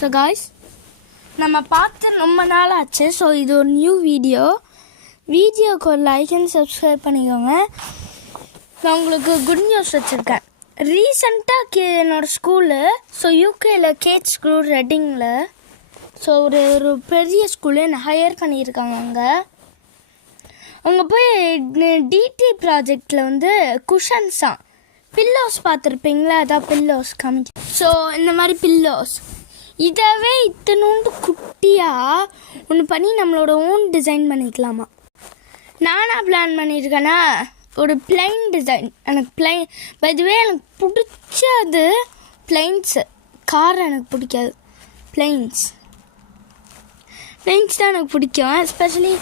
So guys நம்ம பார்த்து ரொம்ப நாள் ஆச்சு. ஸோ இது ஒரு நியூ வீடியோக்கு ஒரு லைக் அண்ட் சப்ஸ்கிரைப் பண்ணிக்கோங்க. நான் உங்களுக்கு குட் நியூஸ் வச்சுருக்கேன். ரீசெண்டாக என்னோடய ஸ்கூலு யூகேயில் கேட் ஸ்கூல் ரெட்டிங்கில் ஒரு பெரிய ஸ்கூலு என்னை ஹையர் பண்ணியிருக்காங்க. அங்கே போய் டிடி ப்ராஜெக்டில் குஷன்ஸாக பில்லோஸ் பார்த்துருப்பீங்களா, அதான் பில்லோஸ் காமிக்க. இந்த மாதிரி பில்லோஸ் இதவே இத்தனோண்டு குட்டியாக ஒன்று பண்ணி நம்மளோட ஓன் டிசைன் பண்ணிக்கலாமா. நானாக பிளான் பண்ணியிருக்கேன்னா ஒரு பிளைன் டிசைன். எனக்கு இதுவே எனக்கு பிடிச்சது பிளைன்ஸு. கார் எனக்கு பிடிக்காது, பிளைன்ஸ் தான் எனக்கு பிடிக்கும். எஸ்பெஷலி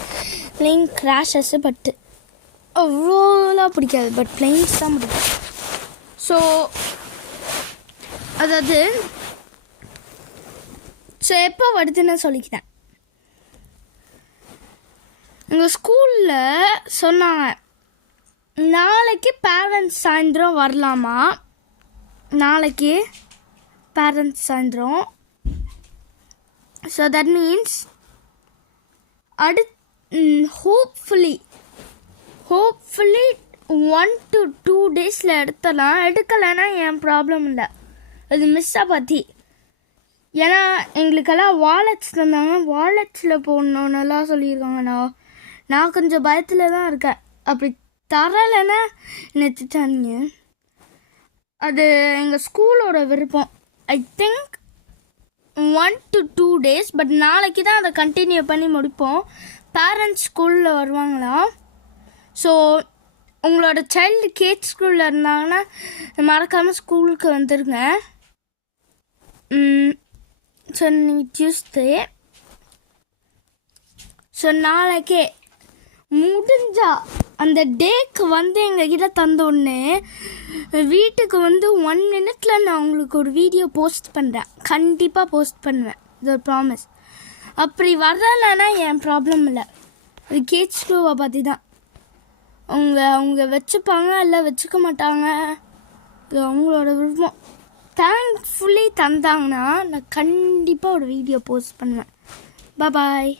பிளைன் கிராஷஸ்ஸு பட்டு அவ்வளோலாம் பிடிக்காது, பட் பிளைன்ஸ் தான் பிடிக்கும். அதாவது எப்போ வருதுன்னு சொல்லிக்கிறேன். எங்கள் ஸ்கூலில் சொன்னாங்க நாளைக்கு பேரண்ட்ஸ் சாயந்தரம் வரலாமா. நாளைக்கு பேரண்ட்ஸ் சாயந்தரம். தட் மீன்ஸ் ஹோப்ஃபுல்லி 1 to 2 டேஸில் எடுக்கலைன்னா என் ப்ராப்ளம் இல்லை. அது மிஸ்ஸாக பற்றி. ஏன்னா எங்களுக்கெல்லாம் வாலெட்ஸ் தந்தாங்க, வாலெட்ஸில் போடணுன்னெல்லாம் சொல்லியிருக்காங்க. நான் கொஞ்சம் பயத்தில் தான் இருக்கேன். அப்படி தரலைன்னா நினச்சிட்டாங்க. அது எங்கள் ஸ்கூலோட விருப்பம். I think 1 to 2 days. But நாளைக்கு தான் அதை கண்டினியூ பண்ணி முடிப்போம். பேரண்ட்ஸ் ஸ்கூலில் வருவாங்களாம். உங்களோட சைல்டு கேட் ஸ்கூலில் இருந்தாங்கன்னா மறக்காமல் ஸ்கூலுக்கு வந்துடுங்க. நீங்கள் டியூஸ்டே. நாளைக்கே முடிஞ்சா அந்த டேக்கு எங்ககிட்ட தந்தோடனே வீட்டுக்கு 1 மினிட்ல நான் உங்களுக்கு ஒரு வீடியோ போஸ்ட் பண்ணுறேன். கண்டிப்பாக போஸ்ட் பண்ணுவேன், இது ஒரு ப்ராமிஸ். அப்படி வரலைன்னா என் ப்ராப்ளம் இல்லை. அது கேட் ஸ்கூலை பற்றி தான். அவங்க வச்சுப்பாங்க இல்லை வச்சுக்க மாட்டாங்க, இது அவங்களோட விருப்பம். தேங்க்ஃபுல்லி தந்தாங்கன்னா நான் கண்டிப்பாக ஒரு வீடியோ போஸ்ட் பண்ணுவேன். பாய்.